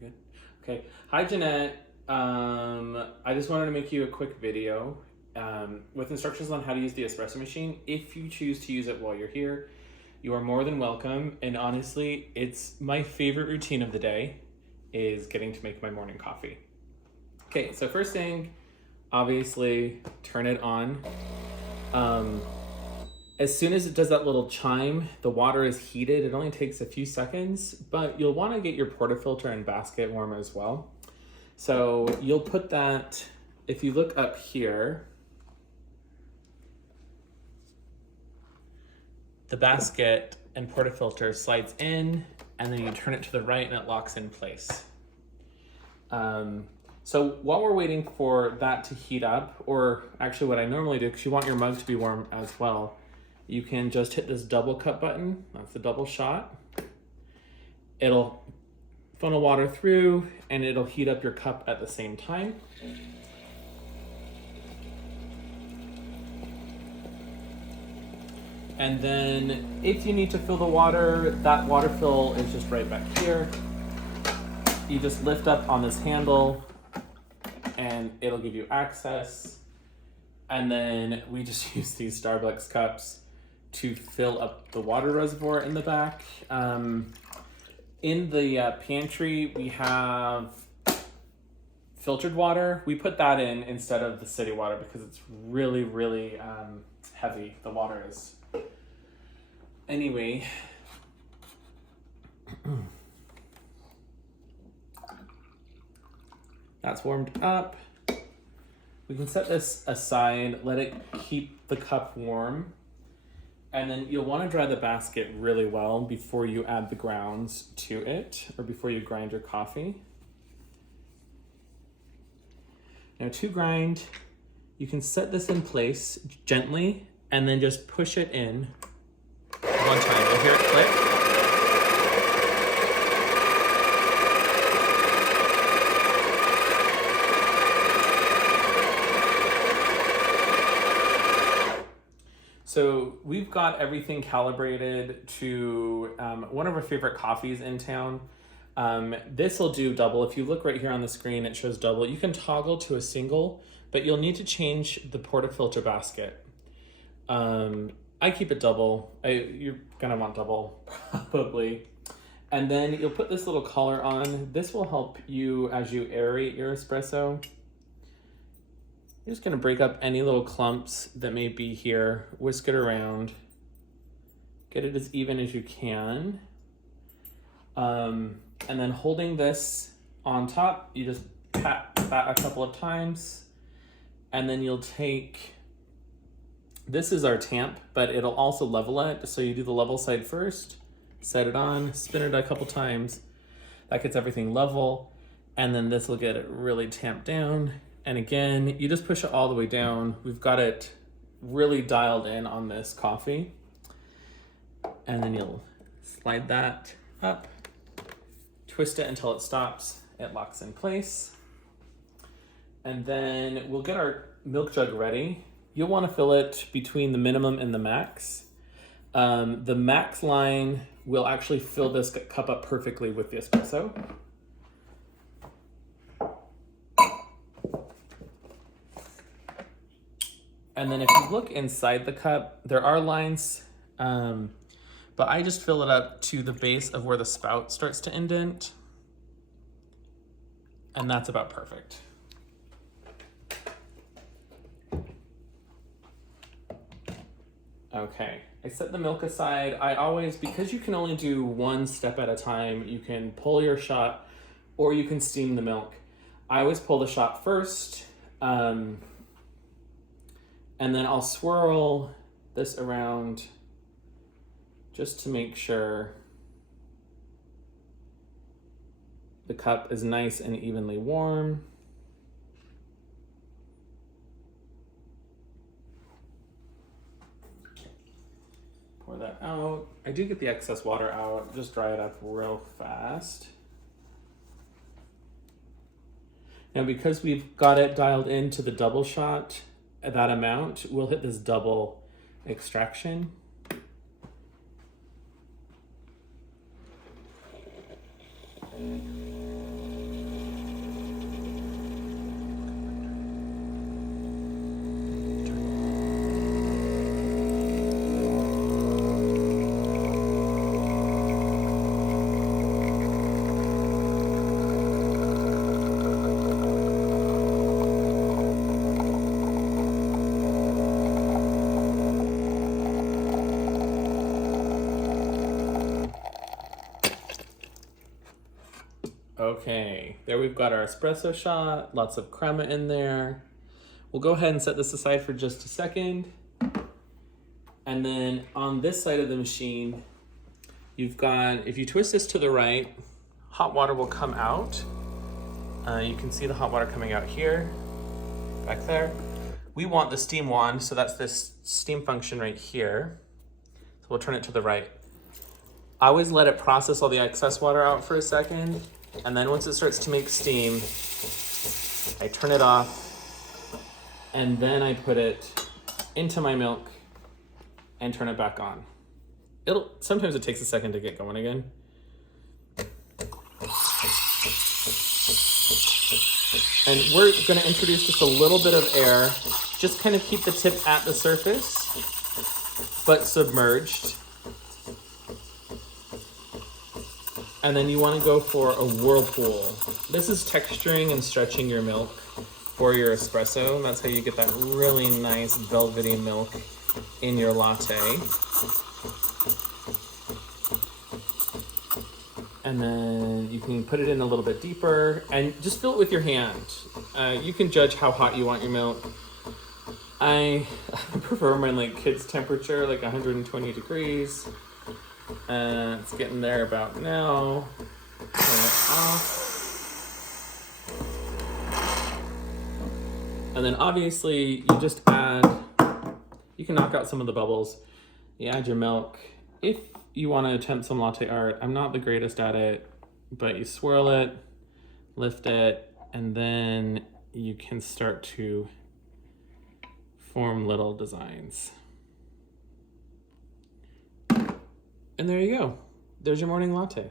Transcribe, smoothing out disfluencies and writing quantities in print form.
We're good. Okay. Hi, Jeanette. I just wanted to make you a quick video with instructions on how to use the espresso machine. If you choose to use it while you're here, you are more than welcome. And honestly, it's my favorite routine of the day is getting to make my morning coffee. Okay, so first thing, obviously, turn it on. As soon as it does that little chime, the water is heated. It only takes a few seconds, but you'll want to get your portafilter and basket warm as well. So you'll put that, if you look up here, the basket and portafilter slides in, and then you turn it to the right and it locks in place. So while we're waiting for that to heat up, or actually what I normally do, because you want your mug to be warm as well, you can just hit this double cup button. That's the double shot. It'll funnel water through and it'll heat up your cup at the same time. And then if you need to fill the water, that water fill is just right back here. You just lift up on this handle and it'll give you access. And then we just use these Starbucks cups to fill up the water reservoir in the back. In the pantry, we have filtered water. We put that in instead of the city water because it's really, really heavy. The water is. Anyway. That's warmed up. We can set this aside, let it keep the cup warm. And then you'll want to dry the basket really well before you add the grounds to it or before you grind your coffee. Now to grind, you can set this in place gently and then just push it in one time. You'll hear it click. So we've got everything calibrated to one of our favorite coffees in town. This will do double. If you look right here on the screen, it shows double. You can toggle to a single, but you'll need to change the portafilter basket. I keep it double. You're gonna want double, probably. And then you'll put this little collar on. This will help you as you aerate your espresso. You're just gonna break up any little clumps that may be here, whisk it around, get it as even as you can. And then holding this on top, you just pat that a couple of times, and then you'll take, this is our tamp, but it'll also level it. So you do the level side first, set it on, spin it a couple times. That gets everything level. And then this will get it really tamped down. And again, you just push it all the way down. We've got it really dialed in on this coffee. And then you'll slide that up, twist it until it stops. It locks in place. And then we'll get our milk jug ready. You'll want to fill it between the minimum and the max. The max line will actually fill this cup up perfectly with the espresso. And then if you look inside the cup, there are lines, but I just fill it up to the base of where the spout starts to indent. And that's about perfect. Okay, I set the milk aside. I always, because you can only do one step at a time, you can pull your shot or you can steam the milk. I always pull the shot first. And then I'll swirl this around just to make sure the cup is nice and evenly warm. Pour that out. I do get the excess water out, just dry it up real fast. Now because we've got it dialed into the double shot, that amount, we'll hit this double extraction. Okay, there we've got our espresso shot, lots of crema in there. We'll go ahead and set this aside for just a second. And then on this side of the machine, you've got, if you twist this to the right, hot water will come out. You can see the hot water coming out here, back there. We want the steam wand, so that's this steam function right here. So we'll turn it to the right. I always let it process all the excess water out for a second, and then once it starts to make steam, I turn it off, and then I put it into my milk and turn it back on. Sometimes it takes a second to get going again. And we're gonna introduce just a little bit of air, just kind of keep the tip at the surface, but submerged. And then you wanna go for a whirlpool. This is texturing and stretching your milk for your espresso. That's how you get that really nice velvety milk in your latte. And then you can put it in a little bit deeper and just fill it with your hand. You can judge how hot you want your milk. I prefer mine like kids temperature, like 120 degrees. It's getting there about now. Turn it off. And then obviously you just add, you can knock out some of the bubbles. You add your milk. If you want to attempt some latte art, I'm not the greatest at it, but you swirl it, lift it, and then you can start to form little designs. And there you go. There's your morning latte.